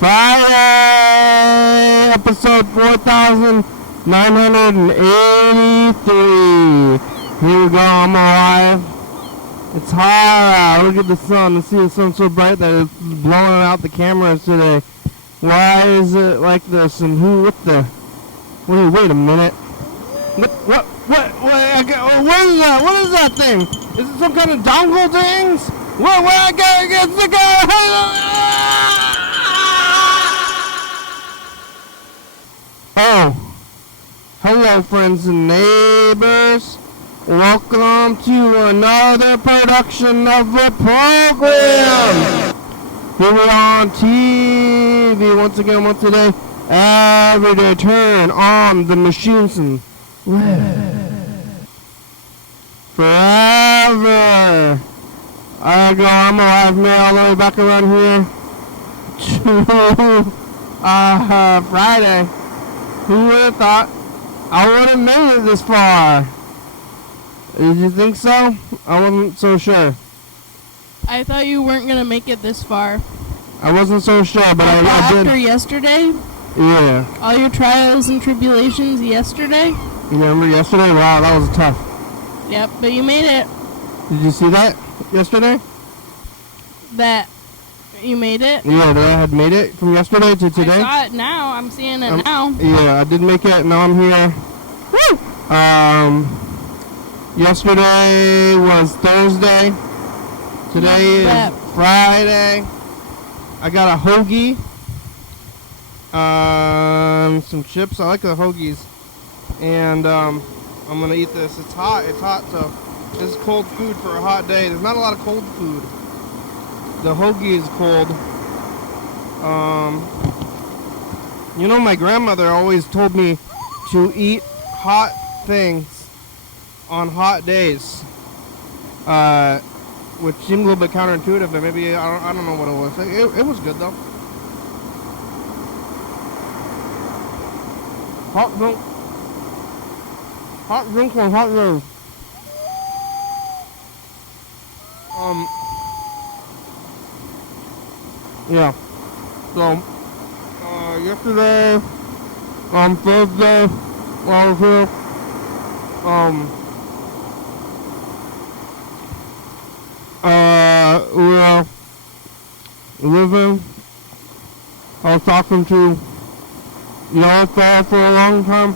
Friday, episode 4983. Here we go, I'm alive. It's hot. Look at the sun. Let's see, the sun's so bright that it's blowing out the cameras today. Why is it like this? And wait a minute. What is that? What is that thing? Is it some kind of dongle things? What I gotta get sick of? Oh, hello friends and neighbors. Welcome to another production of the program. Here we are on TV once today. Every day, turn on the machines and live forever. I'm alive, man, all the way back around here to Friday. Who would have thought I would have made it this far? Did you think so? I wasn't so sure. I thought you weren't going to make it this far. I wasn't so sure, but I did. After yesterday? Yeah. All your trials and tribulations yesterday? You remember yesterday? Wow, that was tough. Yep, but you made it. Did you see that yesterday? That you made it? Yeah, that I had made it from yesterday to today. I saw it now. I'm seeing it now. Yeah, I did make it. Now I'm here. Woo! Yesterday was Thursday. Today is Friday. I got a hoagie. Some chips. I like the hoagies. And I'm gonna eat this. It's hot, so this is cold food for a hot day. There's not a lot of cold food. The hoagie is cold. You know, my grandmother always told me to eat hot things on hot days. Which seemed a little bit counterintuitive, but maybe I don't know what it was. It was good though. Hot drink on hot days. Yeah. So yesterday, Thursday, while I was here, we were living. I was talking to Yellow Fella for a long time.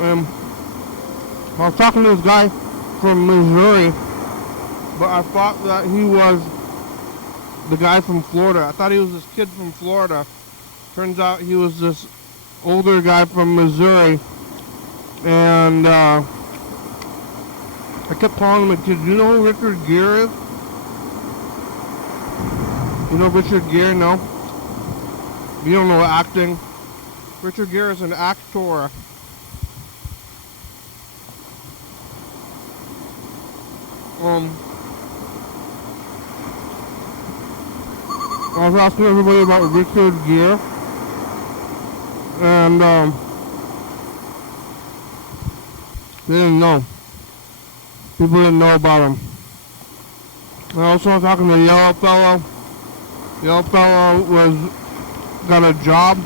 And I was talking to this guy from Missouri, but I thought that he was the guy from Florida. I thought he was this kid from Florida. Turns out he was this older guy from Missouri. And I kept calling him a kid. Do you know who Richard Gere is? You know Richard Gere? No? You don't know acting? Richard Gere is an actor. I was asking everybody about Richard Gere. And they didn't know. People didn't know about him. I also was talking to Yellow Fellow. Yellow Fellow got a job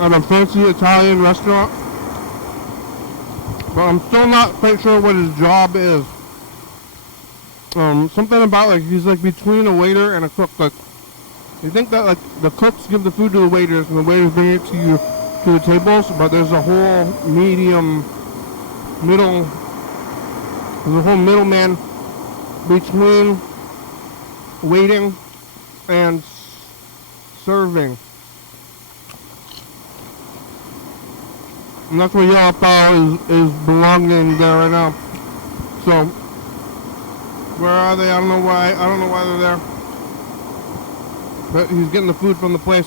at a fancy Italian restaurant. But I'm still not quite sure what his job is. Something about like he's like between a waiter and a cook. Like you think that like the cooks give the food to the waiters and the waiters bring it to you to the tables, but there's a whole middleman between waiting and serving. And that's where Yellow Fellow is belonging there right now. So where are they? I don't know why they're there. But he's getting the food from the place.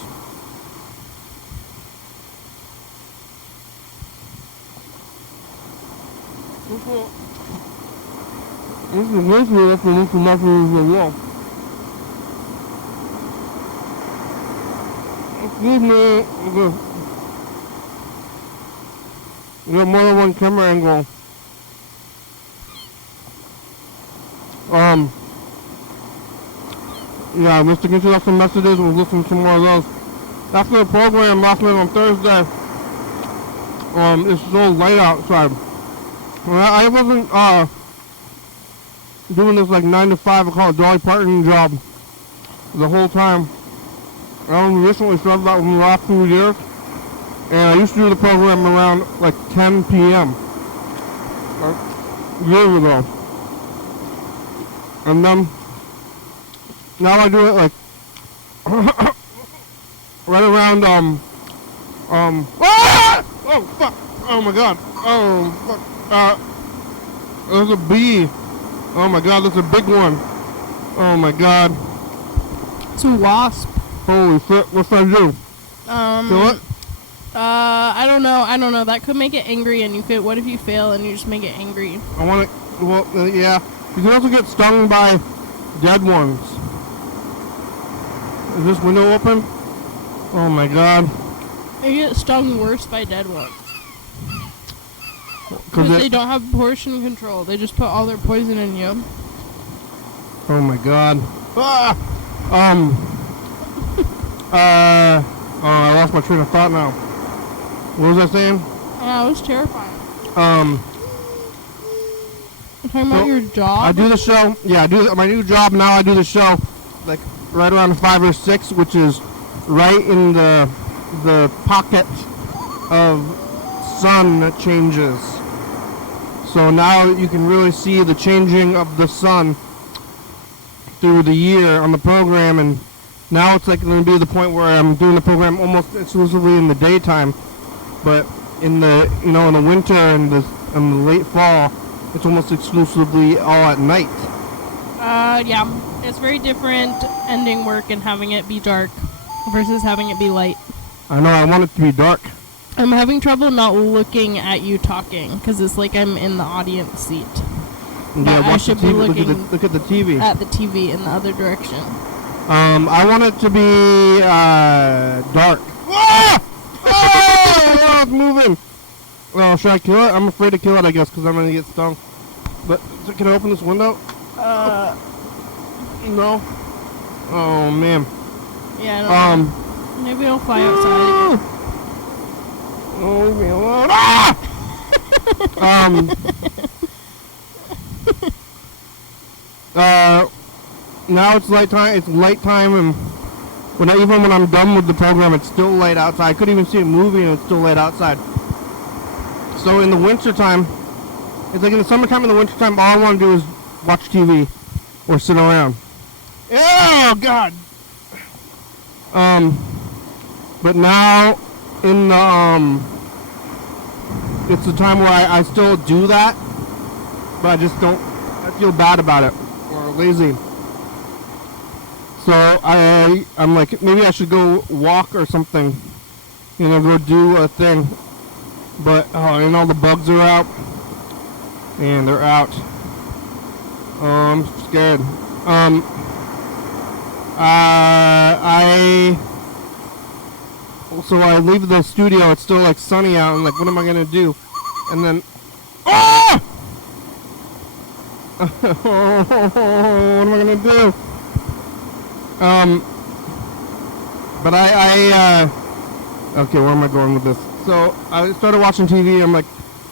This is basically that's the most nothing in the wall. Excuse me. We have more than one camera angle. yeah, I was sticking to some messages. We'll listen to more of those. After the program last night on Thursday, it's so light outside. I wasn't doing this like 9 to 5, I call it Dolly Parton job the whole time. I only recently started that in the last few years, and I used to do the program around like 10 p.m. like years ago. And then now I do it like right around oh fuck, oh my god, oh fuck, there's a bee, oh my god, that's a big one, oh my god, It's a wasp. holy shit, what should I do? Kill it? I don't know. That could make it angry, and what if you fail and you just make it angry? I want to, well, yeah, you can also get stung by dead ones. Is this window open? Oh my god. You get stung worse by dead ones. Because they don't have portion control. They just put all their poison in you. Oh my god. Ah! Oh, I lost my train of thought now. What was I saying? Yeah, it was terrifying. You're talking about your job? I do the show. Yeah, I do my new job now. I do the show like right around 5 or 6, which is right in the pocket of sun changes. So now you can really see the changing of the sun through the year on the program, and now it's like going to be the point where I'm doing the program almost exclusively in the daytime, but in the in the winter and the late fall, it's almost exclusively all at night. Yeah, it's very different ending work and having it be dark versus having it be light. I know, I want it to be dark. I'm having trouble not looking at you talking because it's like I'm in the audience seat. Yeah, I watch the should be TV. looking Look at the TV. at the TV in the other direction. I want it to be dark. Ah! Oh, it's moving. Well, should I kill it? I'm afraid to kill it, I guess, because I'm gonna get stung. But can I open this window? No. Oh man. Yeah. I don't know. Maybe it'll fly outside. Oh, leave me alone. Ah! Now it's light time. It's light time, and even when I'm done with the program, it's still light outside. I couldn't even see it moving, and it's still light outside. So in the winter time, it's like in the summertime and the winter time, all I want to do is watch TV or sit around. Oh God. But now in the it's the time where I still do that, but I just don't. I feel bad about it or lazy. So I'm like, maybe I should go walk or something, go do a thing. But and all the bugs are out, and they're out. I'm scared. So I leave the studio. It's still like sunny out. I'm like, what am I gonna do? And then, oh! What am I gonna do? But okay, where am I going with this? So I started watching TV. I'm like,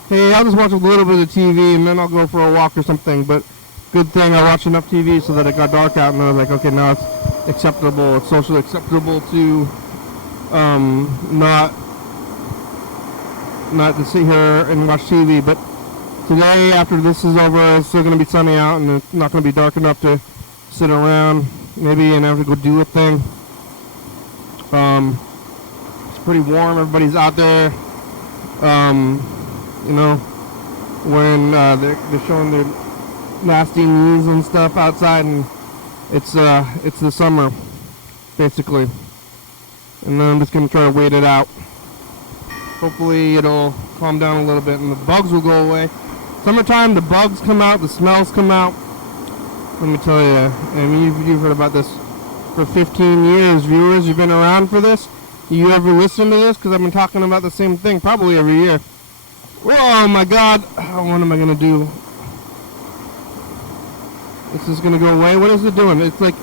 hey, I'll just watch a little bit of TV and then I'll go for a walk or something. But good thing I watched enough TV so that it got dark out, and I was like, okay, now it's acceptable. It's socially acceptable to not to sit here and watch TV. But today, after this is over, it's still going to be sunny out, and it's not going to be dark enough to sit around maybe and have to go do a thing. It's pretty warm. Everybody's out there. When they're showing their nasty news and stuff outside, and it's the summer, basically. And then I'm just gonna try to wait it out. Hopefully it'll calm down a little bit and the bugs will go away. Summertime, the bugs come out, the smells come out. Let me tell you, I mean, you've heard about this for 15 years. Viewers, you've been around for this? You ever listen to this? Because I've been talking about the same thing probably every year. Oh my God, what am I gonna do? This is gonna go away. What is it doing? It's like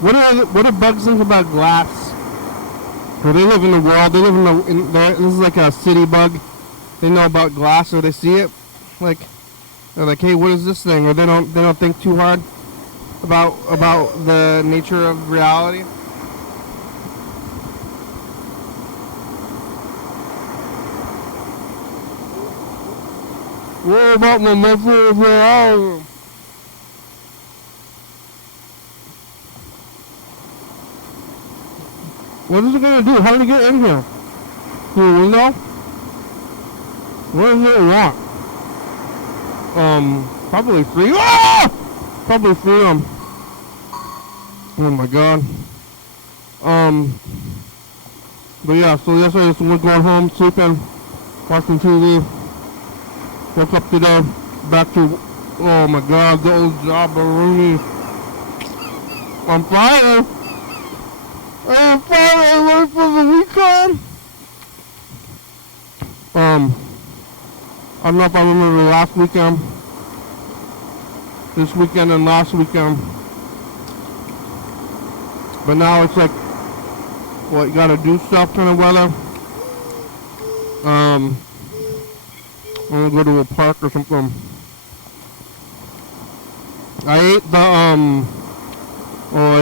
What do bugs think about glass? Well, they live in the world. They live this is like a city bug. They know about glass, or they see it. Like they're like, hey, what is this thing? Or they don't think too hard about the nature of reality. What about the nature of reality? What is it gonna do? How do you get in here? Through a window? What does it want? Probably free. Ah! Probably freedom. Oh my god. But yeah, so yesterday I just was going home, sleeping, watching TV. Woke up today, back to, oh my god, the old job, Rooney. On Friday. On Friday, I worked for the weekend. I don't know if I remember last weekend, this weekend and last weekend. But now it's like, what, you gotta do stuff kind of weather. I'm gonna go to a park or something. I ate I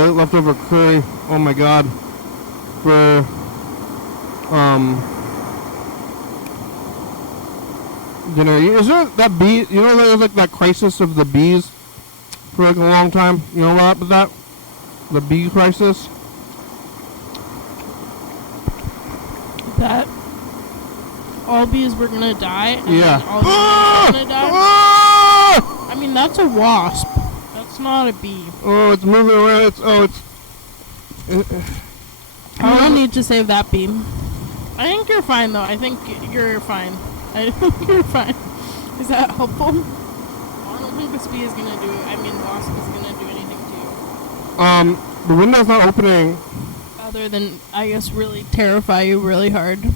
ate leftover curry, oh my god, for, dinner. Is there that bee, you know, there was like that crisis of the bees for like a long time? You know what happened with that? The bee crisis? That all bees were gonna die? And Yeah. all bees were gonna die? I mean, that's a wasp. That's not a bee. Oh, it's moving around. I don't need to save that bee. I think you're fine, though. I think you're fine. I think you're fine. Is that helpful? I don't think this bee is gonna do. Wasp is gonna do anything to you. The window's not opening. Other than, I guess, really terrify you really hard.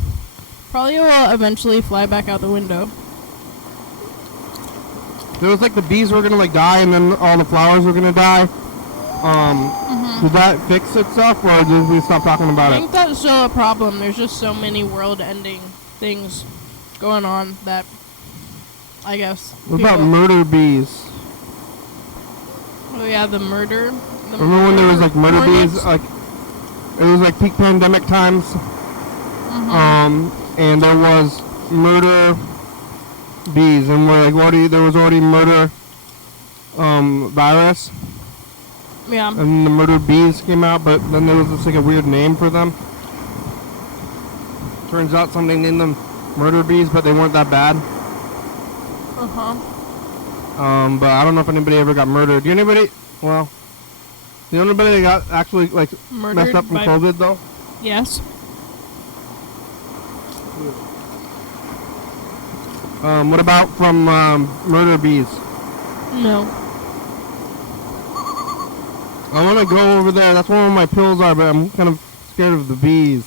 Probably will eventually fly back out the window. There was like the bees were gonna like die, and then all the flowers were gonna die. Did that fix itself, or did we stop talking about it? I think that's still a problem. There's just so many world-ending things going on that, I guess. What about murder bees? Oh yeah, the murder. Remember when there was like murder bees? Like it was like peak pandemic times. And there was murder bees, and we're like, there was already murder virus. Yeah. And the murder bees came out, but then there was just like a weird name for them. Turns out somebody named them murder bees, but they weren't that bad. But I don't know if anybody ever got murdered. Do anybody? Well, do you know anybody that got actually like murdered messed up from COVID though? Yes. What about from murder bees? No. I want to go over there. That's where my pills are, but I'm kind of scared of the bees.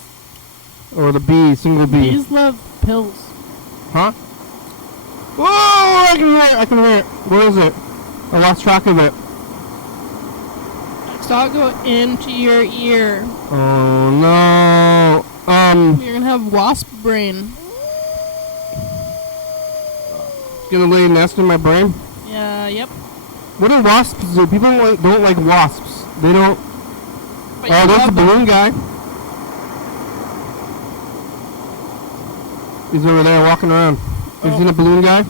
Or the bee, single bee. Bees love pills. Huh? Whoa! I can hear it. I can hear it. Where is it? I lost track of it. I saw it go into your ear. Oh no. You're gonna have wasp brain. It's gonna lay a nest in my brain. Yeah. Yep. What do wasps do? People don't like wasps. They don't. But Oh, there's the balloon guy. He's over there walking around. Have you seen a balloon guy?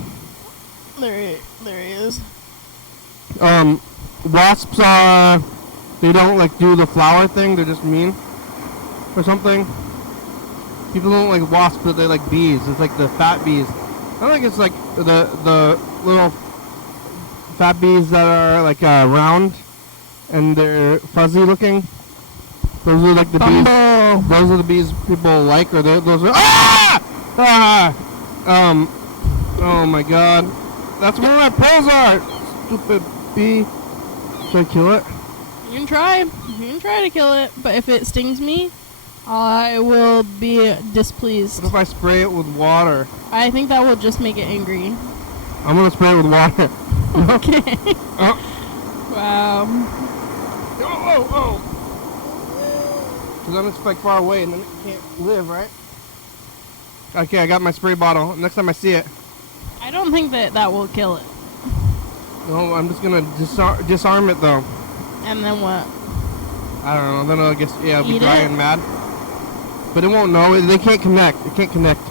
There he is. Wasps they don't like do the flower thing. They're just mean or something. People don't like wasps, but they like bees. It's like the fat bees. I think it's like the little fat bees that are like round and they're fuzzy looking. Those are like the bees. Those are the bees people like, or those are. Oh my god. That's where my pills are! Stupid bee. Should I kill it? You can try. You can try to kill it, but if it stings me, I will be displeased. What if I spray it with water? I think that will just make it angry. I'm gonna spray it with water. Okay. Oh. Wow. Oh, oh, oh. Because then it's like far away and then it can't live, right? Okay, I got my spray bottle. Next time I see it. I don't think that will kill it. No, I'm just gonna disarm it though. And then what? I don't know. Then it'll get it'll be Eat dry it? and mad. But it won't know. They can't connect. It can't connect.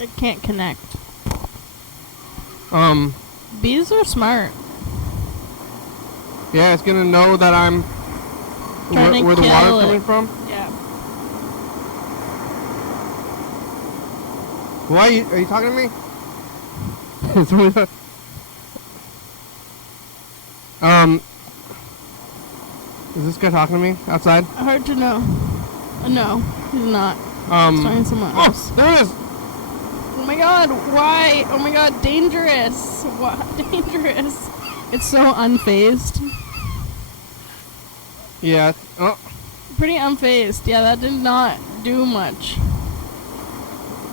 It can't connect. Bees are smart. Yeah, it's gonna know that I'm where the water's coming from. Yeah. Why are you talking to me? Is this guy talking to me outside? Hard to know. No, he's not. He's talking to someone Oh, else. there it is. Oh my god, why? Oh my god, dangerous. What? Dangerous. It's so unfazed. Yeah. Oh. Pretty unfazed. Yeah, that did not do much.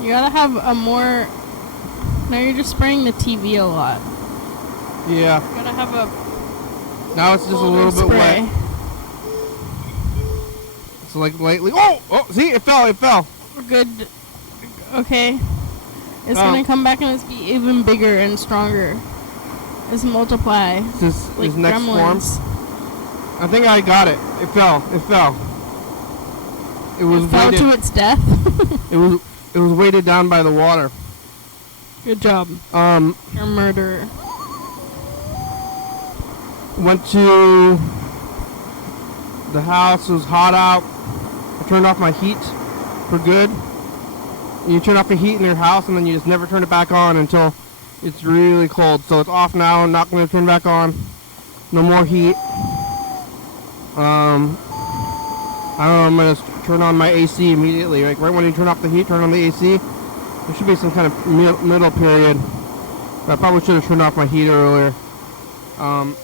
You gotta have a more... No, you're just spraying the TV a lot. Yeah. You gotta have a... Now it's just a little bit wet. It's like lightly... Oh! See? It fell. We're good. Okay. It's gonna come back and it's be even bigger and stronger. It's multiply. This like is next gremlins. form. I think I got it. It fell. It was fell weighted, to its death. it was weighted down by the water. Good job. You're a murderer. Went to the house. It was hot out. I turned off my heat for good. You turn off the heat in your house and then you just never turn it back on until it's really cold. So it's off now. I'm not going to turn back on. No more heat. I don't know. I'm going to turn on my AC immediately. Like right when you turn off the heat, turn on the AC. There should be some kind of middle period. I probably should have turned off my heat earlier. Well,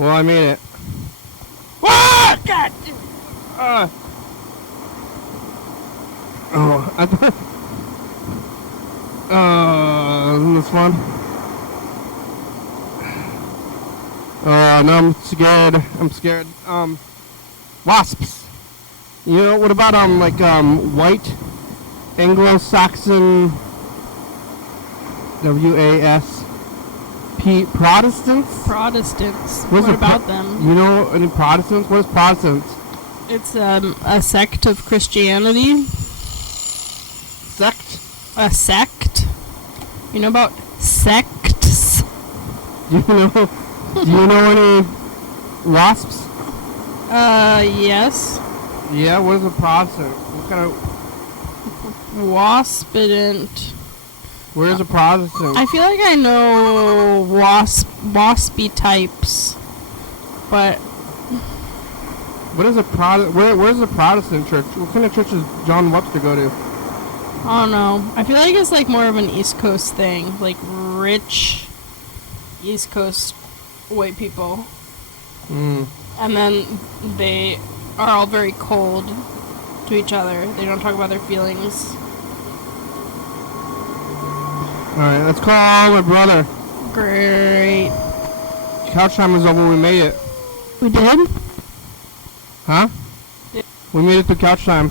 I made it. Ah! God! I thought... isn't this fun? No, I'm scared. Wasps. You know, what about, white Anglo-Saxon W-A-S-P Protestants? Protestants. What about them? You know any Protestants? What is Protestants? It's a sect of Christianity. Sect? A sect? You know about sects? Do you know any wasps? Yes. Yeah, what is a Protestant? What kind of... Waspident. Where is a Protestant? I feel like I know waspy types, but... What is a where's the Protestant church? What kind of church does John Webster go to? I don't know. I feel like it's like more of an East Coast thing. Like rich East Coast white people. Mm. And then they are all very cold to each other. They don't talk about their feelings. Alright, let's call my brother. Great. Couch time is over, we made it. We did? Huh? We made it to couch time.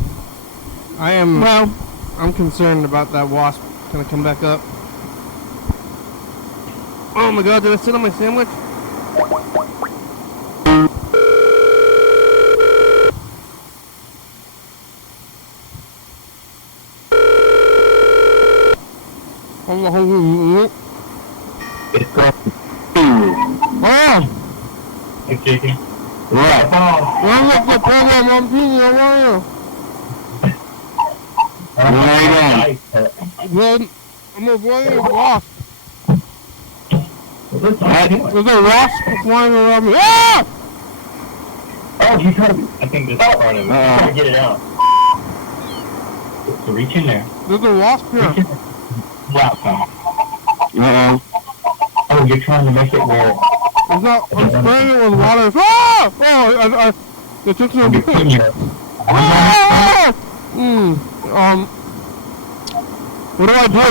I'm concerned about that wasp. Gonna come back up. Oh my god, did I sit on my sandwich? Oh! Hey, Jakey. What? What's the problem? I'm busy. How are you? Good. I'm avoiding a wasp. There's a wasp flying around me. Ah! Oh, you trying to... I think this is part of it. Trying to get it out. So reach in there. There's a wasp here. Oh, you're trying to make it where... It's not... I'm spraying it with water. Ah! Oh, it's just a... Ah! What do I do?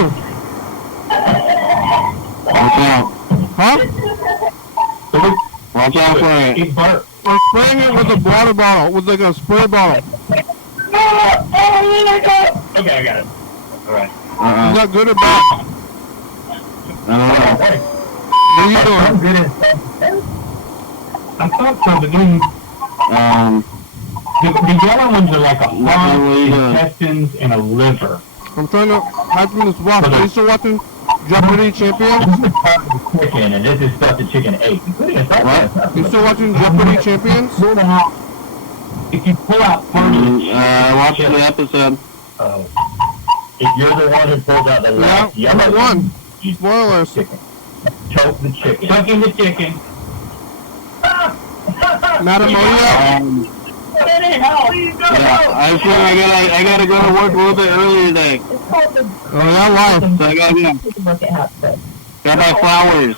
Watch out. Huh? Watch out for it. He's burnt. I'm spraying it with a water bottle, with like a spray bottle. Oh my god! Okay, I got it. Alright. Is that good or bad? What are you doing? I thought so, but then, the yellow ones are like a heart, intestines, and a liver. I'm trying to hide from this wasp. Are you still watching Jeopardy Champions? This is part of the chicken, and this is stuff the chicken ate. What? You still watching Jeopardy Champions? If you pull out part of the chicken... watch the episode. If you're the one who pulls out the last yellow one. Spoilers. Choke the chicken. Choking the chicken. Madam Yeah, I swear I gotta go to work a little bit earlier today. Oh, yeah, why? So I gotta got my flowers.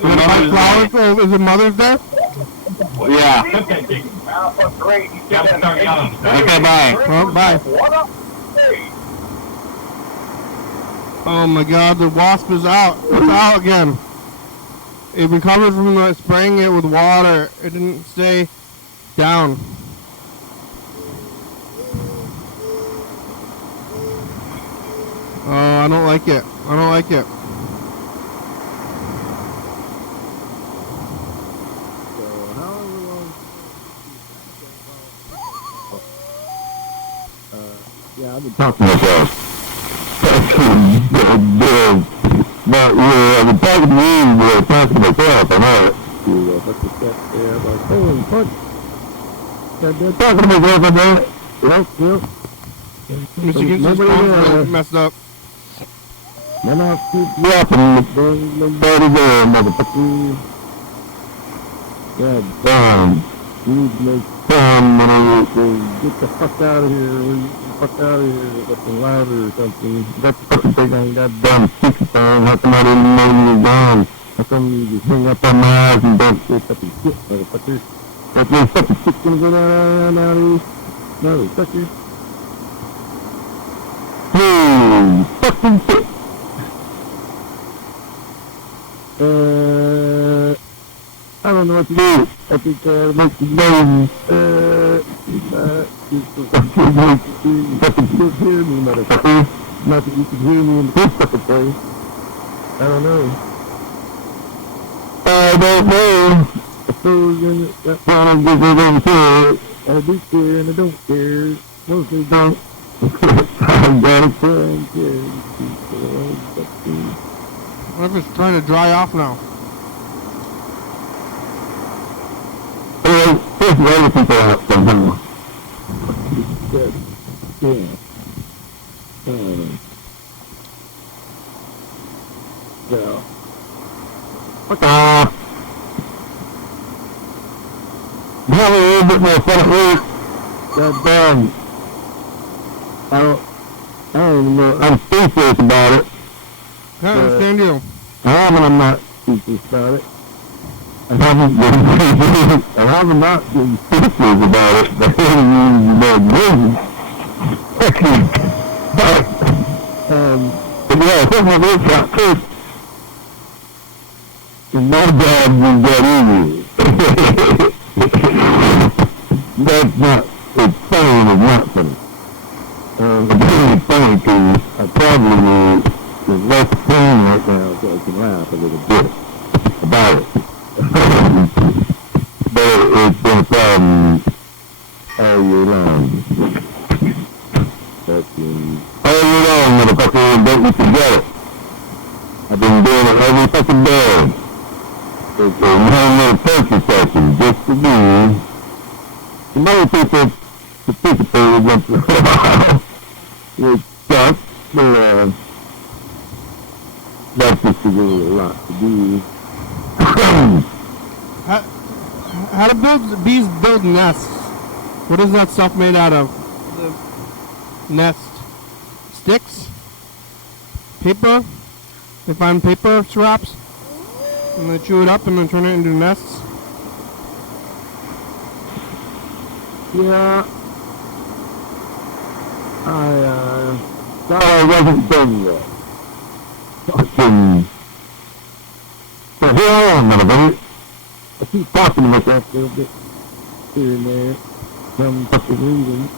Flowers? Oh, is it Mother's Day? Yeah. Okay, bye. Oh, bye. Oh my god, the wasp is out. It's out again. It recovered from spraying it with water. It didn't stay down. Oh, I don't like it. I don't like it. Yeah, I've been talking about but I've been talking to you, but talking to myself, I know it. That's the stuff there, I'm like, holy fuck. I've been talking to myself, I know it. Yep. Mr. Ginson's phone messed up. My mouth keeps yapping, nobody there, motherfucker. God damn. You need to make time when I get the fuck out of here. Fuck out of here, fucking louder or something. That's the fucking thing on goddamn speakerphone. How come I didn't know you were gone? How come you just hang up on my eyes and don't say fucking shit, motherfucker? That little fucking shit's gonna go down out of here? Motherfucker. Fucking shit. I don't know what to do. I think it makes me lazy. You fucking can't hear me, motherfucker. Not that you can hear me in the first fucking place. I don't know. I don't know. I suppose that kind of gives I don't care. I do care and I don't care. Mostly don't. I'm gonna care and care. What if it's trying to dry off now? There's other people out somehow. Good. Yeah. So. Fuck off. Have a little bit more fun at work. God damn. I don't even know. I'm speechless about it. I understand you. I am, and I'm not speechless about it. I haven't not been speechless about it, but I haven't used the word reason. But yeah, something like this got first. And no job will get easy. That's not, it's funny and it's not funny. It's really funny because I probably there's less pain right now, so I can laugh a little bit about it. But it's been a problem all year long. All year long, motherfucker, don't you forget it. I've been doing it every fucking day. It's a normal therapy session just to do. Many people participate once in a while. It sucks, but that's just really a lot to do. How do bees build nests? What is that stuff made out of? The nest sticks? Paper? They find paper scraps and they chew it up and then turn it into nests. Yeah. I wasn't done yet. So here I am, motherfucker. I keep talking to myself a little bit. here and there, some fucking reason.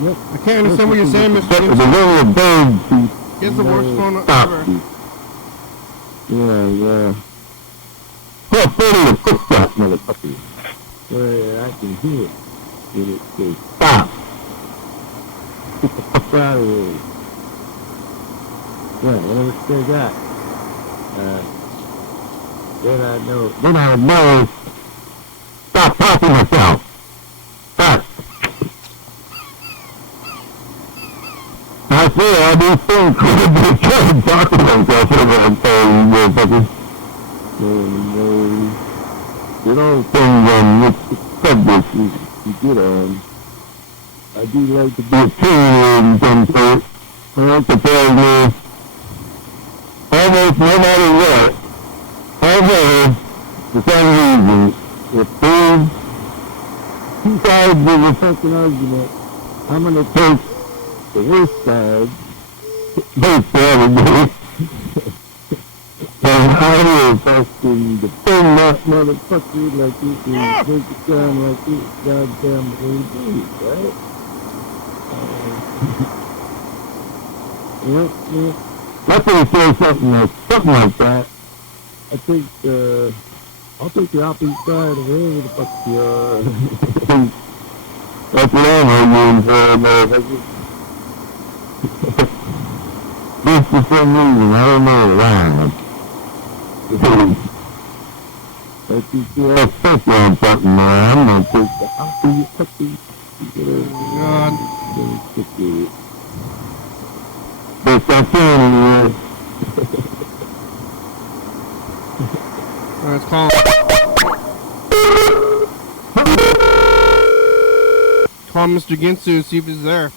Yep. I can't understand what you're saying, Mr. There's Gibson. only a bird who It's the worst phone stops ever. you. Yeah. Well, put a quick shot, motherfucker. Where I can hear it. And it says, stop. Get the fuck out of here. Yeah, whatever it says that. Then I know, stop talking yourself. Stop. I say, I do think I'm talking myself over and saying, motherfucker. You know, things on which subjects you get on. I do like to be a opinionated in some sort. I like to tell me almost no matter what. However, for some reason, if there's two sides of a fucking argument, I'm gonna take the worst side, both for everybody, and I will fucking defend that motherfucker like you can make it sound like it's goddamn indeed, right? Yeah. Let's say something like that. I think, I'll take the opposite side of whatever the fuck you are. That's what I'm arguing for, motherfucker. Just for some reason, I don't know why. I think you have something on something, man. I'm gonna take the opposite fucking, God. But that's anyway. Let's call Mr. Ginsu, see if he's there.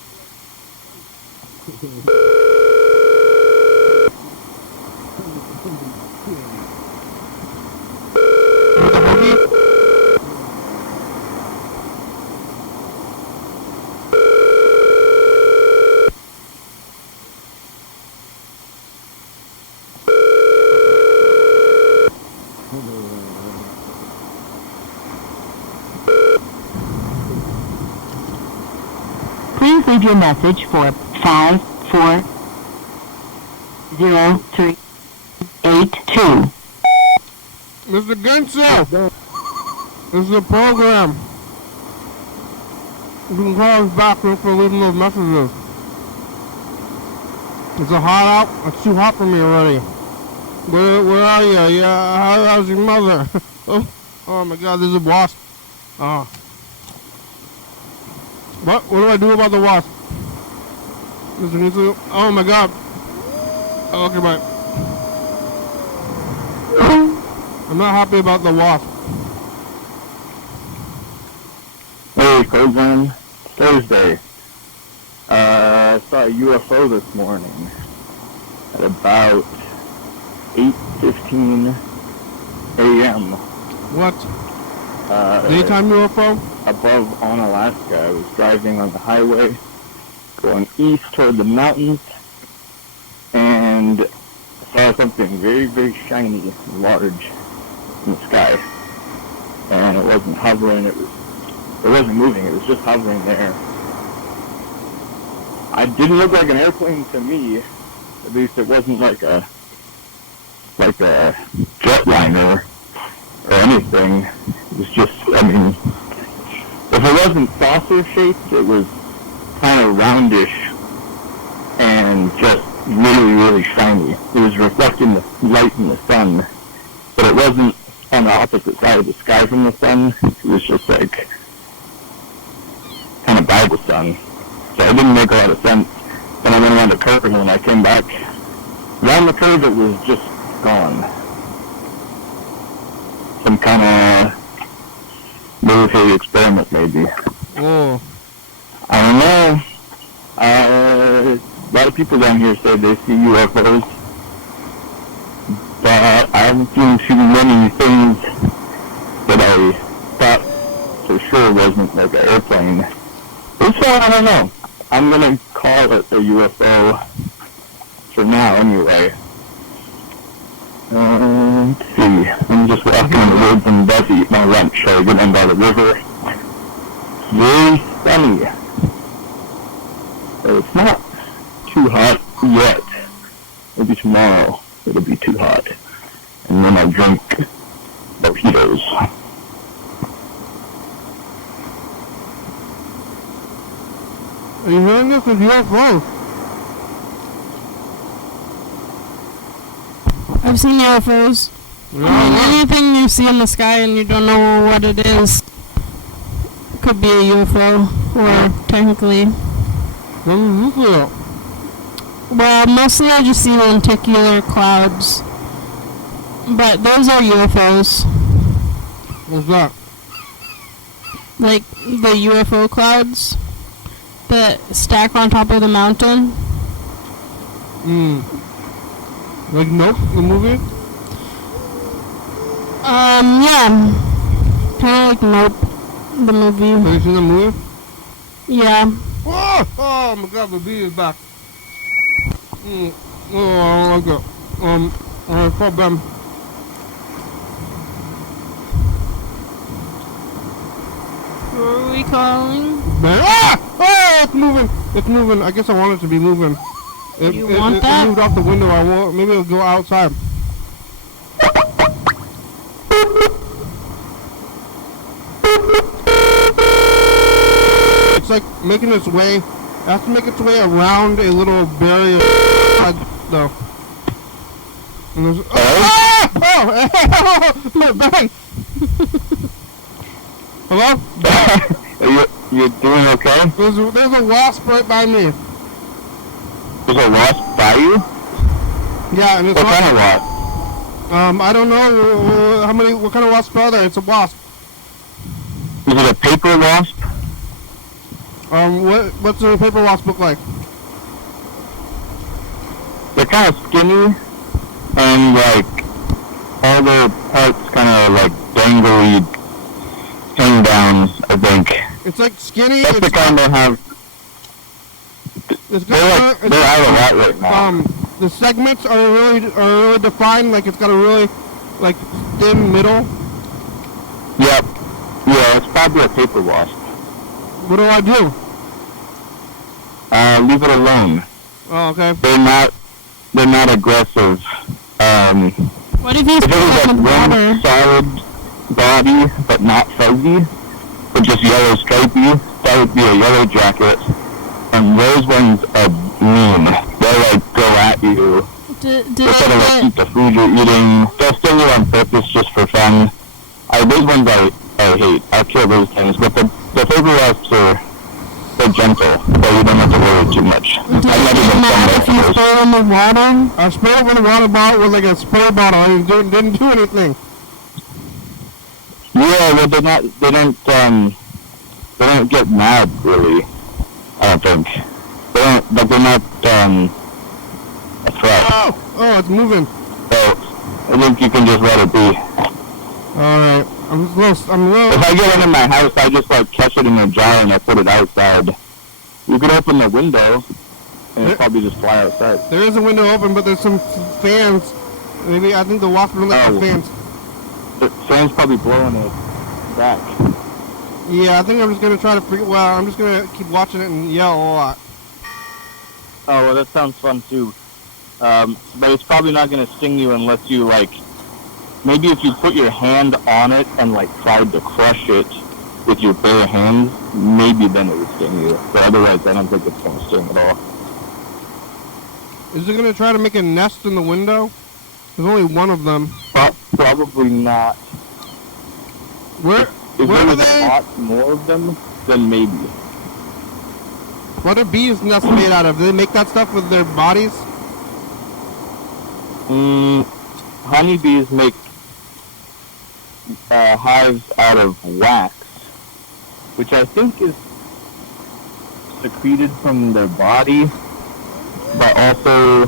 Please leave your message for 540-382. Mr. Ginsu! This is a program. You can call us back for leaving those messages. It's hot out. It's too hot for me already. Where are you? Yeah, how's your mother? Oh my God, there's a wasp. Oh. What do I do about the wasp? Mr. Ginsu? Oh my God. Okay, bye. I'm not happy about the wasp. Hey, program. Thursday. I saw a UFO this morning at about 8:15 a.m. What? Daytime UFO? Above on Alaska. I was driving on the highway, going east toward the mountains, and saw something very, very shiny and large in the sky. And it wasn't hovering, it wasn't moving, it was just hovering there. It didn't look like an airplane to me. At least it wasn't like a jetliner or anything. It was just, I mean, if it wasn't saucer shaped, it was kind of roundish and just really, really shiny. It was reflecting the light in the sun, but it wasn't on the opposite side of the sky from the sun. It was just like kind of by the sun. So it didn't make a lot of sense. Then I went around the curve, and when I came back around the curve, it was just gone. Some kind of military experiment, maybe. Oh. I don't know. A lot of people down here say they see UFOs, but I haven't seen too many things that I thought for sure wasn't like an airplane. So I don't know. I'm gonna call it a UFO for now, anyway. Let's see. Let me just watch walking in the woods and about to eat my lunch. I get in by the river. Very sunny. But it's not too hot yet. Maybe tomorrow it'll be too hot. And then I'll drink mojitos. Are you hearing this with your phone? I've seen UFOs. I mean, anything you see in the sky and you don't know what it is could be a UFO, or technically. Well, mostly I just see lenticular clouds. But those are UFOs. What's that? Like the UFO clouds that stack on top of the mountain. Like Nope, the movie? Yeah. Kinda like Nope, the movie. Have you seen the movie? Yeah. Oh my god, the bee is back. Oh, I don't like it. Alright, fuck them. Who are we calling? It's moving! It's moving. I guess I want it to be moving. You want that? It moved off the window. Maybe it'll go outside. It's like making its way. It has to make its way around a little barrier. Though. And there's. Look, bang! Hello? You doing okay? There's a wasp right by me. There's a wasp by you? Yeah, and it's What kind of wasp? I don't know what kind of wasp are there? It's a wasp. Is it a paper wasp? What's a paper wasp look like? They're kind of skinny, and like all their parts kind of like dangly, hang down. I think. It's like skinny. That's the kind they have. They're out a lot right now. The segments are really defined. Like it's got a really like thin middle. Yep. Yeah, it's probably a paper wasp. What do I do? Leave it alone. Oh, okay. They're not aggressive. What if you If it fill was it like with one water? solid body, but not fuzzy, but just yellow stripy, that would be a yellow jacket. And those ones are mean. They'll like go at you. They'll try to like eat the food you're eating. They'll sting you on purpose just for fun. Those ones I hate. I'll kill those things. But the paper wasps they're gentle, so you don't have to worry too much. Does it matter if you fill them with water? I sprayed it with a water bottle with like a spray bottle and it didn't do anything. Yeah, well they don't get mad really. I don't think. They're not a threat. Oh, it's moving. So I think you can just let it be. Alright. I'm low. If I get it in my house, I just like catch it in a jar and I put it outside. You could open the window and it'll probably just fly outside. There is a window open, but there's some fans. Maybe I think the wasp don't like the fans. The fan's probably blowing it back. Yeah, I think I'm just gonna try to I'm just gonna keep watching it and yell a lot. Oh, well, that sounds fun too. But it's probably not gonna sting you unless you like. Maybe if you put your hand on it and like tried to crush it with your bare hands, maybe then it would sting you. But otherwise, I don't think it's gonna sting at all. Is it gonna try to make a nest in the window? There's only one of them. Probably not. Where If are there was they? a lot more of them, then maybe. What are bees' nests made out of? Do they make that stuff with their bodies? Honeybees make hives out of wax, which I think is secreted from their body, but also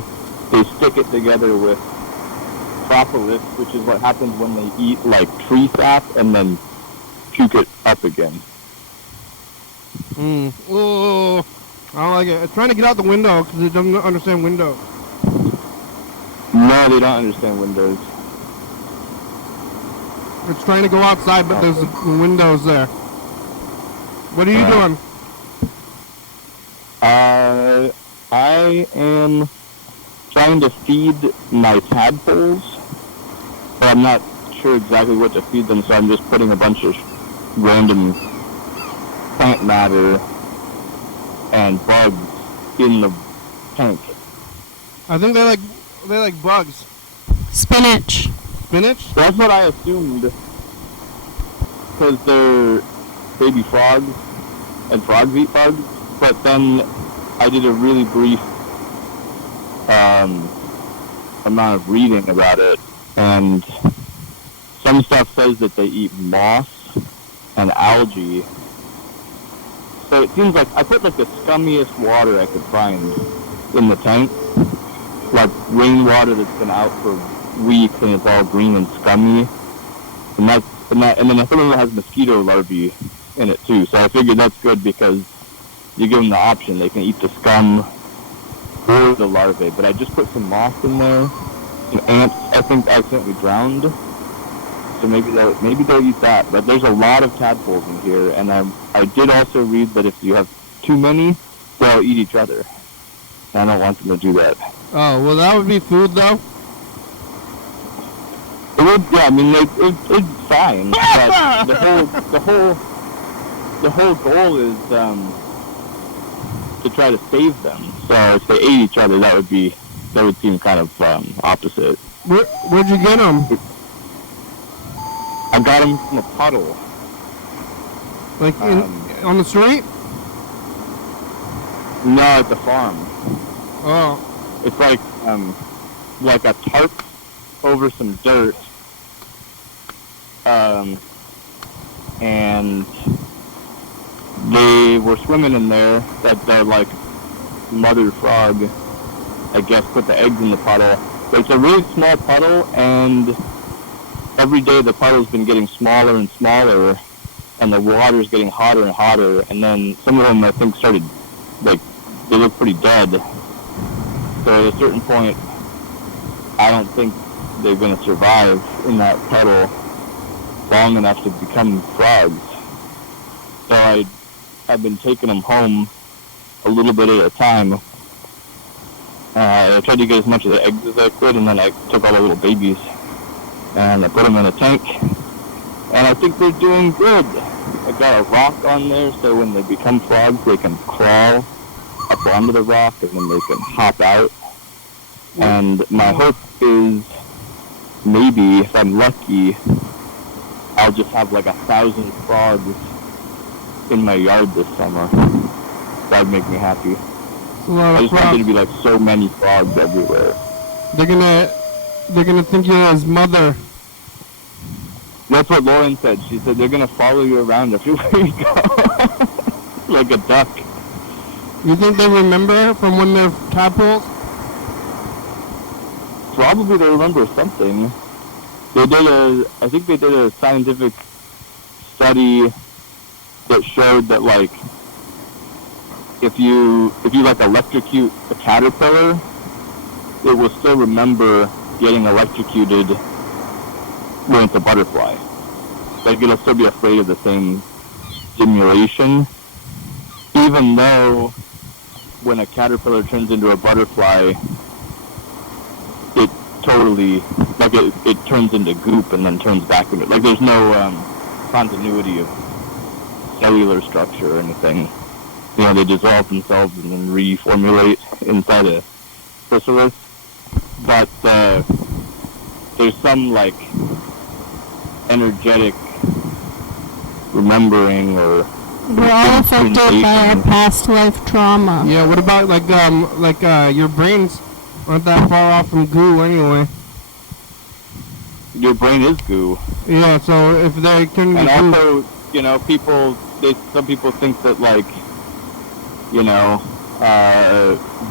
they stick it together with propolis, which is what happens when they eat like tree sap and then puke it up again. Oh, I don't like it. It's trying to get out the window because it doesn't understand window. No, they don't understand windows. It's trying to go outside, but there's the windows there. What are you doing? I am trying to feed my tadpoles, but I'm not sure exactly what to feed them, so I'm just putting a bunch of random plant matter and bugs in the tank. I think they like bugs. Spinach. Spinach? That's what I assumed, because they're baby frogs, and frogs eat bugs. But then I did a really brief amount of reading about it, and some stuff says that they eat moss and algae. So it seems like I put like the scummiest water I could find in the tank, like rainwater that's been out for weeks and it's all green and scummy, and then some of it has mosquito larvae in it too. So I figured that's good because you give them the option; they can eat the scum or the larvae. But I just put some moss in there. Some ants, I think, accidentally drowned. So maybe they'll eat that. But there's a lot of tadpoles in here, and I did also read that if you have too many, they'll eat each other. And I don't want them to do that. Oh, well, that would be food, though. It would, yeah. I mean, it's fine. But the whole goal is to try to save them. So if they ate each other, that would seem kind of opposite. Where'd you get them? I got them from a puddle. Like on the street? No, at the farm. Oh. It's like a tarp over some dirt. And they were swimming in there. That like mother frog, I guess, put the eggs in the puddle. But it's a really small puddle, and every day the puddle's been getting smaller and smaller, and the water's getting hotter and hotter. And then some of them, I think, started, like, they look pretty dead. So at a certain point, I don't think they're going to survive in that puddle long enough to become frogs. So I've been taking them home a little bit at a time. I tried to get as much of the eggs as I could, and then I took all the little babies and I put them in a tank. And I think they're doing good. I got a rock on there, so when they become frogs, they can crawl up onto the rock, and then they can hop out. And my hope is maybe, if I'm lucky, I'll just have like 1,000 frogs in my yard this summer. That'd make me happy. I just want there to be like so many frogs everywhere. They're gonna think you're his mother. That's what Lauren said. She said they're gonna follow you around everywhere you go, like a duck. You think they remember from when they're tadpoles? Probably they remember something. I think they did a scientific study that showed that, like, if you like electrocute a caterpillar, it will still remember getting electrocuted when it's a butterfly. Like, it'll still be afraid of the same stimulation, even though when a caterpillar turns into a butterfly, it totally, like, it turns into goop and then turns back into, like, there's no continuity of cellular structure or anything. You know, they dissolve themselves and then reformulate inside a chrysalis. But there's some, like, energetic remembering or... We're all affected by our past life trauma. Yeah, what about, like, your brains aren't that far off from goo anyway. Your brain is goo. Yeah, so if they can... And also, you know, some people think that, like, you know,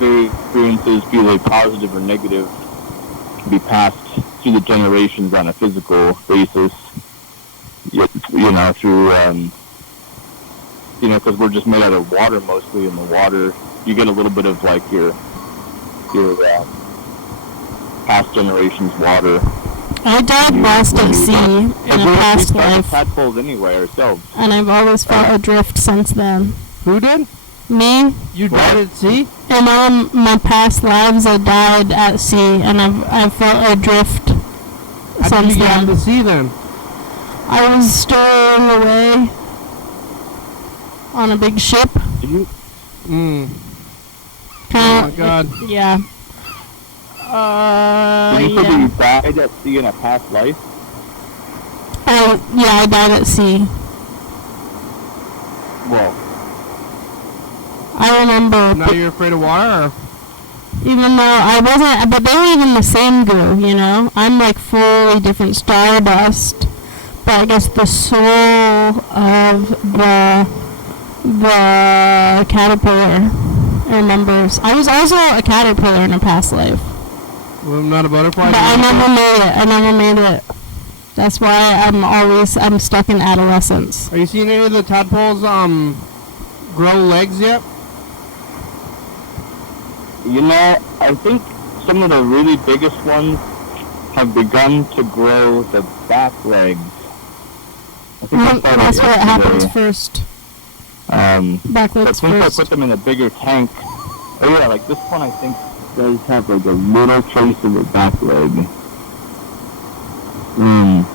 their experiences, be they positive or negative, can be passed through the generations on a physical basis. You know, through, you know, because we're just made out of water mostly, and the water, you get a little bit of, like, your past generations' water. I died lost at sea in a past life, tadpoles anyway ourselves. and I've always felt adrift since then. Who did? Me? You died at sea? In all my past lives, I died at sea, and I've felt adrift How did since you get out then. to sea then? I was stowing away on a big ship. Did you? Oh my god. Yeah. Did you say that Yeah. you died at sea in a past life? I died at sea. Well, I remember, Now you're afraid of water? Or? even though I wasn't, but they were even the same goo, you know? I'm like fully different stardust, but I guess the soul of the caterpillar remembers. I was also a caterpillar in a past life, Well, I'm not a butterfly. but I never made it. That's why I'm stuck in adolescence. Are you seeing any of the tadpoles grow legs yet? you know, I think some of the really biggest ones have begun to grow the back legs. I think I started That's what happens yesterday. first. Back But legs since I first. put them in a bigger tank, oh yeah, like this one I think does have like a little trace of a back leg.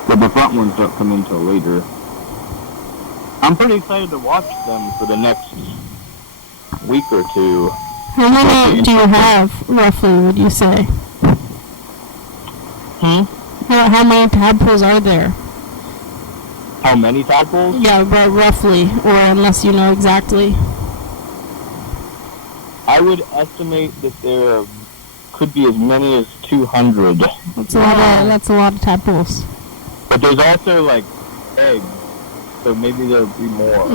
But the front ones don't come in until later. I'm pretty excited to watch them for the next week or two. How many do you have, roughly, would you say? How many tadpoles are there? How many tadpoles? Yeah, but roughly, or unless you know exactly. I would estimate that there could be as many as 200. That's a lot of tadpoles. But there's also like eggs, so maybe there'll be more.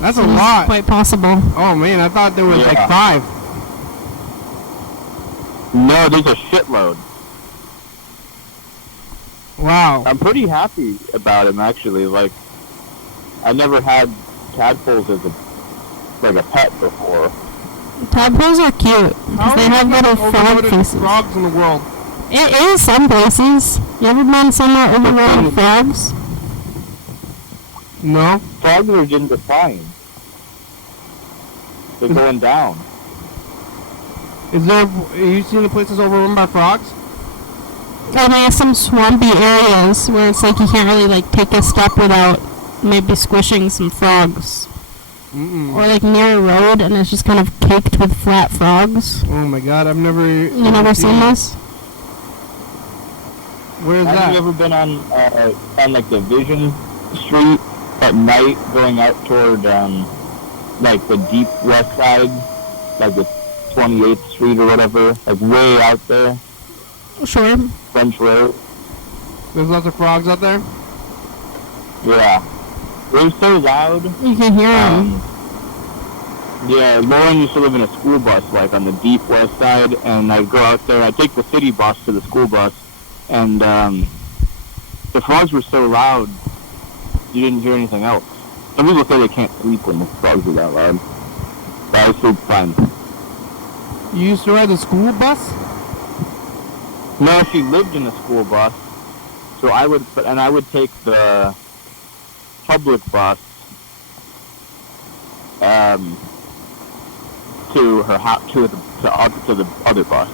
That's a Seems lot. Quite possible. Oh man, I thought there was like Yeah. 5. No, there's a shitload. Wow. I'm pretty happy about them actually. Like, I never had tadpoles as a pet before. Tadpoles are cute, because they have little frog overloaded faces. frogs in the world. It is some places. You ever been somewhere overrun with frogs? No. Frogs are in decline. They're going down. Have you seen the places overrun by frogs? I mean, some swampy areas where it's like you can't really like take a step without maybe squishing some frogs. Or like near a road and it's just kind of caked with flat frogs. Oh my god, I've never... You never seen this? Where is Have that? you ever been on like the Vision Street at night, going out toward like the deep west side, like the 28th Street or whatever, like way out there, Sure. French Road? There's lots of frogs out there? Yeah. It was so loud. You can hear them. Yeah, Lauren used to live in a school bus, like on the deep west side, and I'd go out there. I'd take the city bus to the school bus, and the frogs were so loud, you didn't hear anything else. Some people say they can't sleep when the frogs are that loud. But I sleep fine. You used to ride the school bus? No, she lived in a school bus, so I would take the public bus to her house, to the other bus.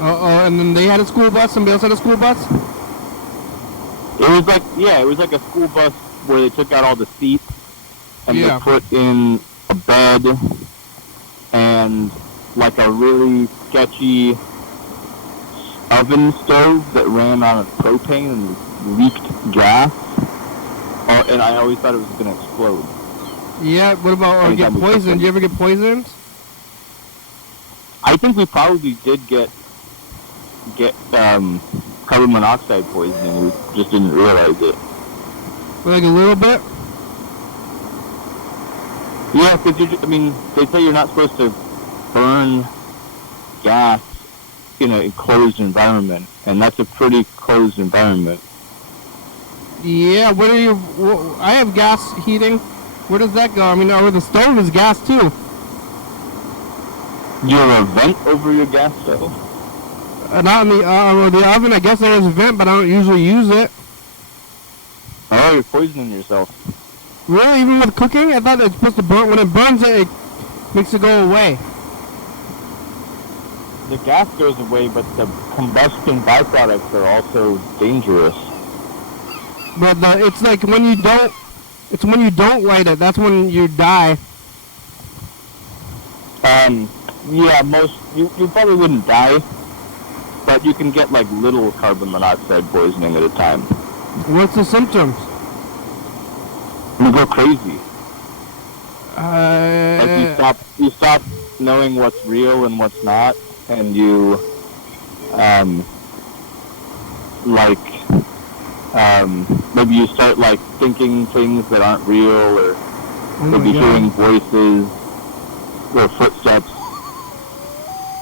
And then they had a school bus, somebody else had a school bus? It was like a school bus where they took out all the seats and Yeah. they put in a bed and like a really sketchy oven stove that ran on propane and leaked gas. And I always thought it was going to explode. Yeah, what about get poisoned? Did you ever get poisoned? I think we probably did get carbon monoxide poisoning. We just didn't realize it. Like a little bit? Yeah, because they say you're not supposed to burn gas in an enclosed environment, and that's a pretty closed environment. Yeah, I have gas heating. Where does that go? I mean, the stove is gas too. You have a vent over your gas stove? Not in the oven. I guess there is a vent, but I don't usually use it. Oh, you're poisoning yourself. Really? Even with cooking? I thought it's supposed to burn. When it burns it makes it go away. The gas goes away, but the combustion byproducts are also dangerous. But it's like when you don't. It's when you don't light it. That's when you die. Yeah, you probably wouldn't die, but you can get like little carbon monoxide poisoning at a time. What's the symptoms? You go crazy. Like you stop knowing what's real and what's not, and you, maybe you start like thinking things that aren't real, or maybe hearing voices or footsteps.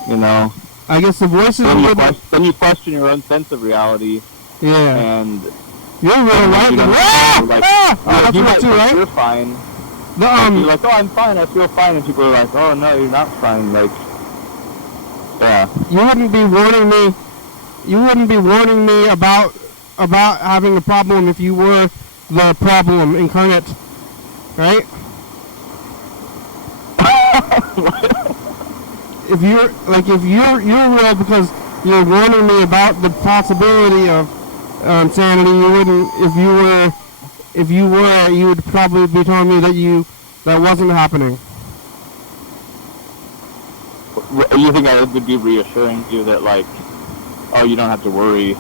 You know. I guess the voices. Then you question your own sense of reality. Yeah. And you're real life. That's what too, right? You're fine. You're like, oh, I'm fine. I feel fine. And people are like, oh no, you're not fine. Like, yeah. You wouldn't be warning me. You wouldn't be warning me about having a problem if you were the problem incarnate, right? If you're real because you're warning me about the possibility of insanity, you wouldn't. If you were, you would probably be telling me that wasn't happening. You think I would be reassuring you that, like, oh, you don't have to worry?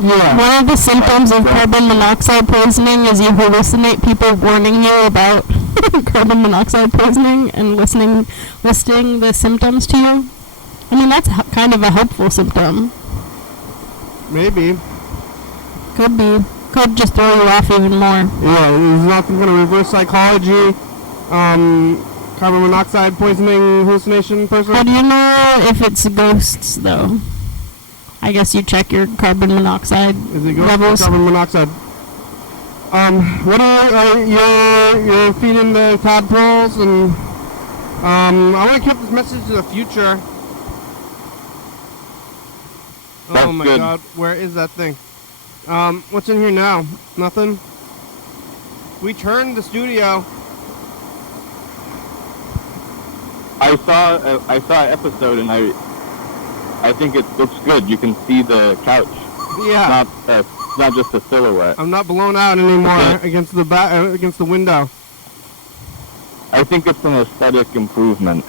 Yeah. One of the symptoms of carbon monoxide poisoning is you hallucinate people warning you about carbon monoxide poisoning and listing the symptoms to you. I mean, that's kind of a helpful symptom. Maybe. Could be. Could just throw you off even more. Yeah, there's nothing going to reverse psychology. Carbon monoxide poisoning hallucination person. How do you know if it's ghosts, though? I guess you check your carbon monoxide levels. Carbon monoxide. What are you're feeding the tadpoles, and I want to keep this message to the future. Oh my God, where is that thing? What's in here now? Nothing. We turned the studio. I saw an episode, and I think it looks good. You can see the couch. Yeah. It's not just a silhouette. I'm not blown out anymore against the against the window. I think it's an aesthetic improvement.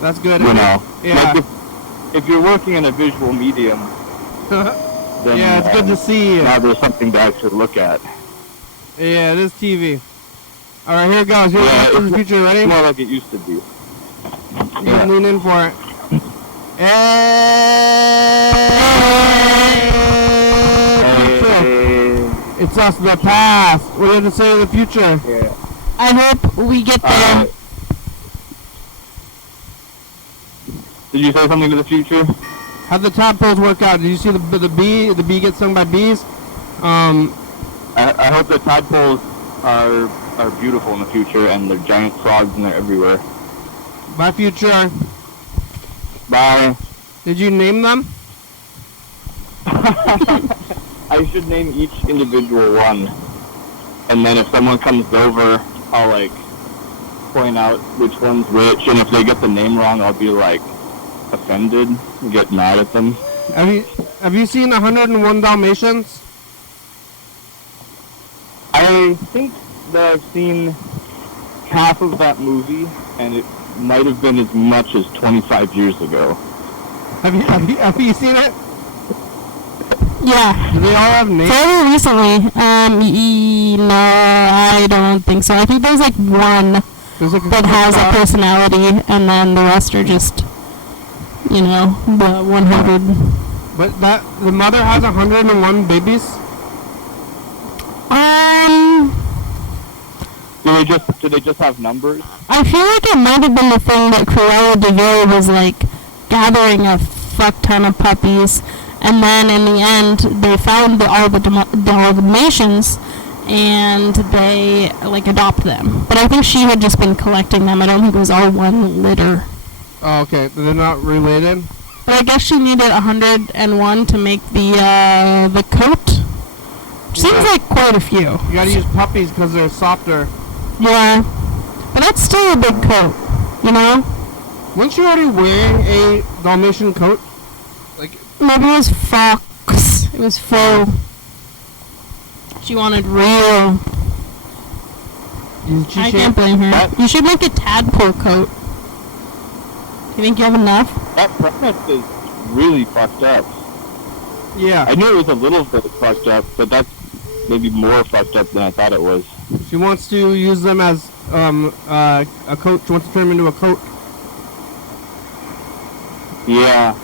That's good. You know. Yeah. Like if you're working in a visual medium, then yeah, it's good to see. Now there's something to actually look at. Yeah, it is TV. All right, here it goes. Here's the future. Ready? It's more like it used to be. You can lean in for it. It's us, the past. What do you have to say in the future? Yeah. I hope we get there. Did you say something to the future? How'd the tadpoles work out? Did you see the bee? The bee gets stung by bees? I hope the tadpoles are beautiful in the future, and they're giant frogs and they're everywhere. Bye, future. Bye. Did you name them? I should name each individual one, and then if someone comes over, I'll like point out which one's which, and if they get the name wrong, I'll be like offended and get mad at them. Have you seen 101 Dalmatians? I think that I've seen half of that movie, and it might have been as much as 25 years ago. Have you seen it? Yeah. Do they all have names? Fairly recently. No, I don't think so. I think there's like one that has a personality, and then the rest are just, the 100. But the mother has 101 babies? Do they just have numbers? I feel like it might have been the thing that Cruella de Vil was like gathering a fuck ton of puppies, and then in the end they found all the Dalmatians and they like adopt them. But I think she had just been collecting them. I don't think it was all one litter. Oh, okay. They're not related. But I guess she needed 101 to make the coat. Seems like quite a few. You gotta use puppies because they're softer. Yeah. But that's still a big coat, you know? Weren't you already wearing a Dalmatian coat? Like, maybe it was fox. It was faux. She wanted real. I can't blame her. You should make a tadpole coat. You think you have enough? That premise is really fucked up. Yeah. I knew it was a little bit fucked up, but that's maybe more fucked up than I thought it was. She wants to use them as a coat. She wants to turn them into a coat. Yeah.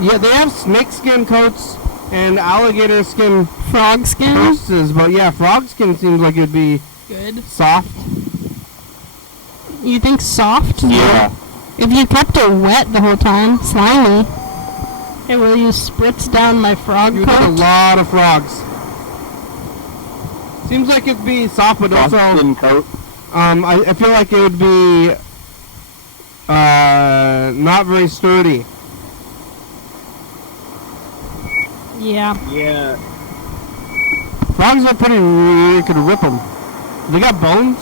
Yeah, they have snake skin coats and alligator skin frog skin. purses, but yeah, frog skin seems like it'd be good. Soft. You think soft? Yeah. If you kept it wet the whole time, slimy. Hey, will you spritz down my frog You coat? get a lot of frogs. Seems like it'd be soft, but also coat. I feel like it would be not very sturdy. Yeah. Yeah. Frogs are pretty. You could rip them. They got bones.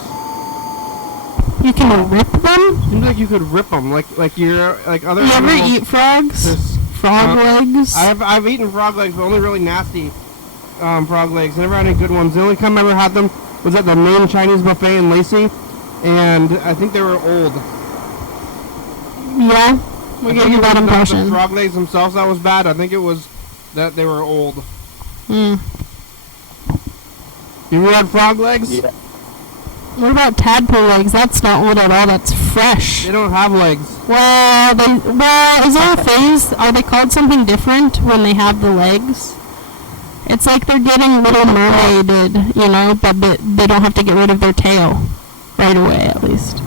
You can rip them? Seems like you could rip them, like you're like other. You ever animals. eat frogs? Frog legs? I've eaten frog legs, but only really nasty frog legs. I never had any good ones. The only time I ever had them was at the main Chinese buffet in Lacey, and I think they were old. Yeah, we're getting that impression. The frog legs themselves that was bad. I think it was that they were old. Hmm. You ever had frog legs? Yeah. What about tadpole legs? That's not old at all. That's fresh. They don't have legs. Well, is there a phase? Are they called something different when they have the legs? It's like they're getting Little Mermaided, you know, but they don't have to get rid of their tail right away, at least.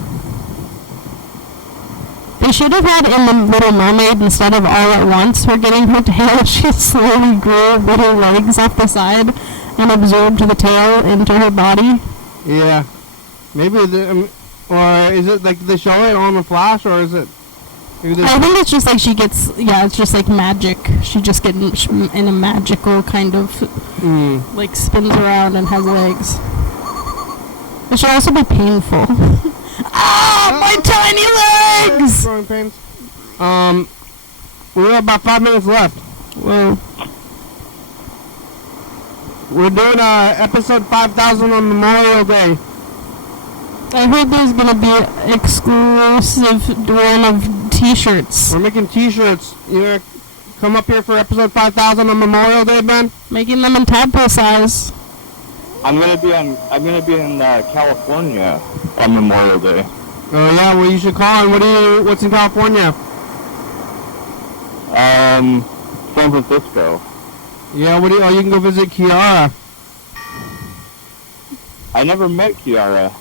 They should have had in the Little Mermaid, instead of all at once her getting her tail, she slowly grew little legs off the side and absorbed the tail into her body. Yeah. Maybe or is it like they show it on the Flash, or is it? I think it's just like she gets, it's just like magic. She just gets in a magical kind of, like spins around and has legs. It should also be painful. My tiny legs! Growing pains. We have about 5 minutes left. Whoa. We're doing episode 5,000 on Memorial Day. I heard there's gonna be exclusive one of t-shirts. We're making t-shirts. You gonna come up here for episode 5,000 on Memorial Day, Ben? Making them in tadpole size. I'm gonna be in California on Memorial Day. Oh yeah, well you should call. And what's in California? San Francisco. Yeah, you can go visit Kiara. I never met Kiara.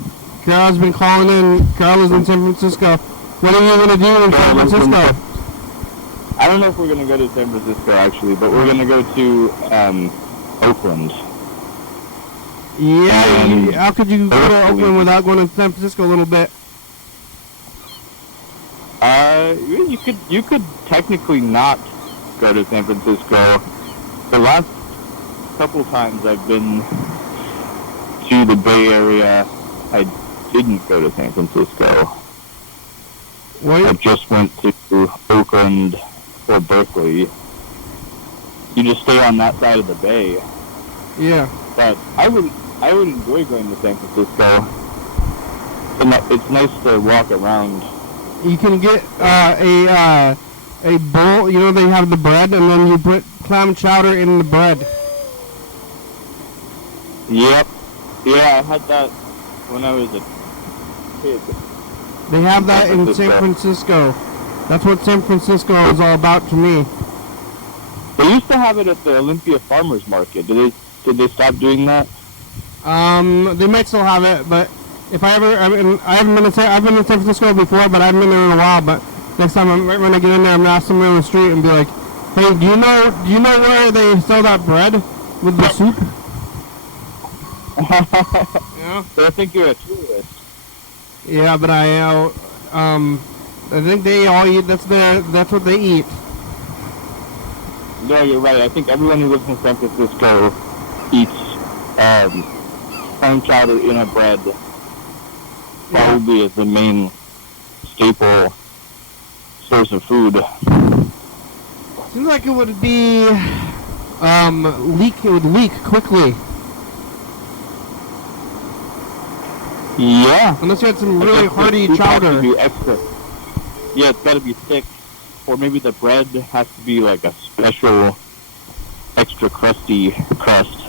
Kiara's been calling in. Kiara lives in San Francisco. What are you gonna do in San Francisco? I don't know if we're gonna go to San Francisco actually, but we're gonna go to Oakland. Yeah, how could you go to Oakland without going to San Francisco a little bit? You could technically not go to San Francisco. The last couple times I've been to the Bay Area, I didn't go to San Francisco. I just went to Oakland or Berkeley. You just stay on that side of the bay. Yeah. But I would enjoy going to San Francisco. And it's nice to walk around. You can get a bowl. You know they have the bread, and then you put clam chowder in the bread. Yep. Yeah, I had that when I was a kid. They have that in San Francisco. That's what San Francisco is all about to me. They used to have it at the Olympia Farmers Market. Did they stop doing that? They might still have it, but if I've been in San Francisco before, but I haven't been there in a while. But next time when I get in there, I'm gonna ask somebody on the street and be like, "Hey, do you know where they sell that bread with the soup?" Yeah. So I think you're a tourist. Yeah, but I think they all eat. That's what they eat. No, you're right. I think everyone who lives in San Francisco eats clam chowder in a bread. Probably as the main staple source of food. Seems like it would be It would leak quickly. Yeah. Unless you had some really hearty chowder. Yeah, it's got to be thick, or maybe the bread has to be like a special, extra crusty crust.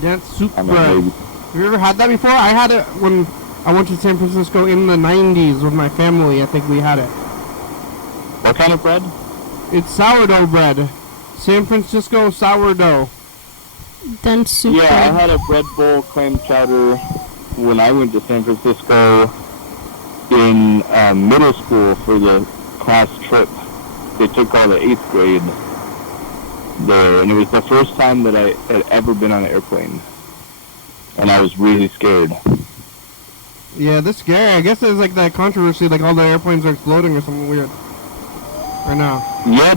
That's soup bread. Maybe. Have you ever had that before? I had it when I went to San Francisco in the 90s with my family. I think we had it. What kind of bread? It's sourdough bread. San Francisco sourdough. Then soup Yeah, bread. I had a bread bowl clam chowder when I went to San Francisco in middle school for the class trip. They took all the 8th grade there, and it was the first time that I had ever been on an airplane. And I was really scared. Yeah, that's scary. I guess there's like that controversy, like all the airplanes are exploding or something weird. Or no? Yeah,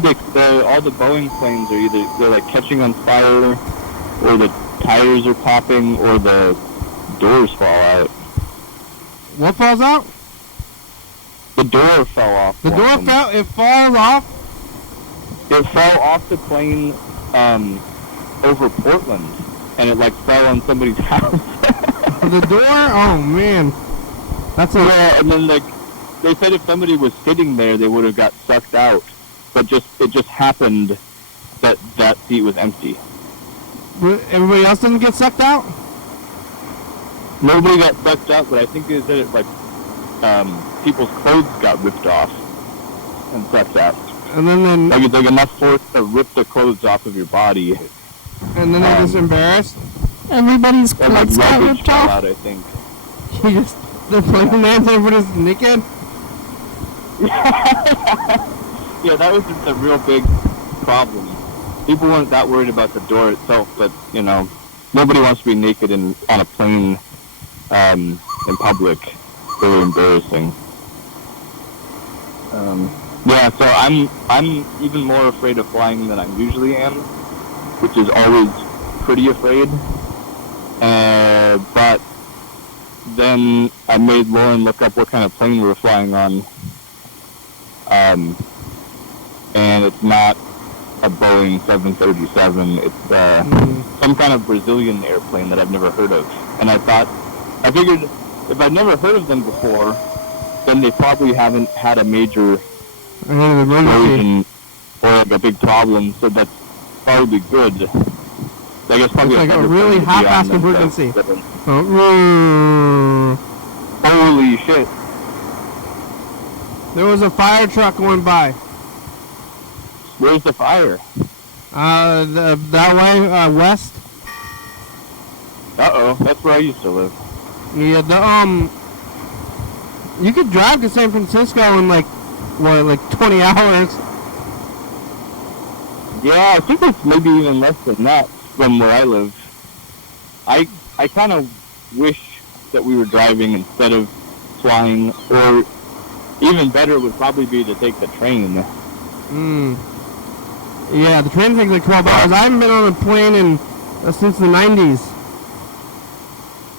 all the Boeing planes are they're like catching on fire, or the tires are popping, or the doors fall out. What falls out? The door fell off. The door fell. It falls off. It fell off the plane over Portland, and it like fell on somebody's house. The door? Oh man, that's a. Yeah, and then like they said if somebody was sitting there, they would have got sucked out. But it just happened that seat was empty. Everybody else didn't get sucked out? Nobody got sucked out, but I think they said it like people's clothes got ripped off and sucked out. And then like it's like enough force to rip the clothes off of your body. And then they're just embarrassed. Everybody's And like clothes got luggage ripped fell off. out, I think. The plane man's everybody's naked. Yeah, that was just a real big problem. People weren't that worried about the door itself, but nobody wants to be naked on a plane in public. Really embarrassing. Yeah, so I'm even more afraid of flying than I usually am, which is always pretty afraid. But then I made Lauren look up what kind of plane we were flying on. And it's not a Boeing 737. It's some kind of Brazilian airplane that I've never heard of. And I figured if I'd never heard of them before, then they probably haven't had a major explosion or like a big problem, so that's probably good. I guess probably it's like a really half-assed emergency. Holy shit. There was a fire truck going by. Where's the fire? That way, west. Uh-oh, that's where I used to live. Yeah, you could drive to San Francisco in like 20 hours. Yeah, I think it's maybe even less than that from where I live. I kind of wish that we were driving instead of flying, or even better would probably be to take the train. Yeah, the train takes like 12 hours. I haven't been on a plane since the 90s.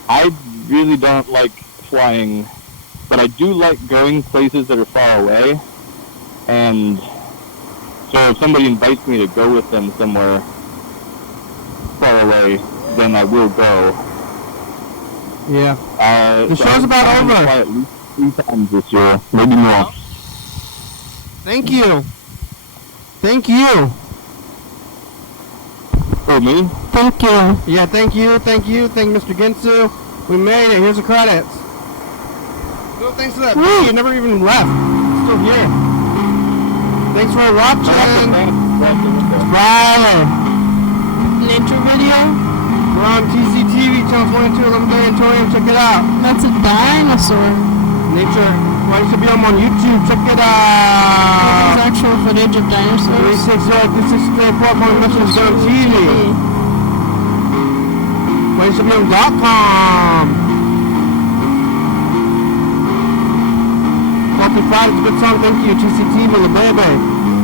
I really don't like flying, but I do like going places that are far away. And so if somebody invites me to go with them somewhere far away, then I will go. Yeah. The so show's about I'm over. Fly at least 3 times this year, maybe more. Thank you. Thank you. For me? Thank you. Yeah, thank you. Thank Mr. Ginsu. We made it. Here's the credits. No, thanks to that. You never even left. Still here. Thanks for watching. Bye. Nature video? We're on TCTV, channel 22, 11 Torium. Check it out. That's a dinosaur. Nature. Why should be on YouTube? Check it out. There's actual footage of dinosaurs. 360-364 Point Messages on TV. PlayStation.com. Healthy Friday, it's a good song. Thank you. TCT, Little Baby.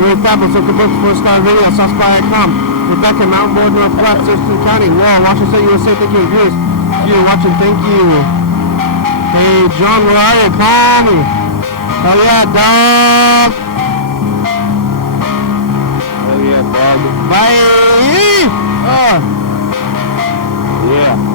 Very fabulous. Looking for 4-star video. Saucepie.com. Rebecca, Mountain Board, Northwest, Thurston County. Whoa, Washington State, USA. Thank you, viewers. If you're watching, thank you. Hey, John, where are you? Call me. Oh, yeah, dog. Oh yeah, dog. Bye. Oh. Yeah.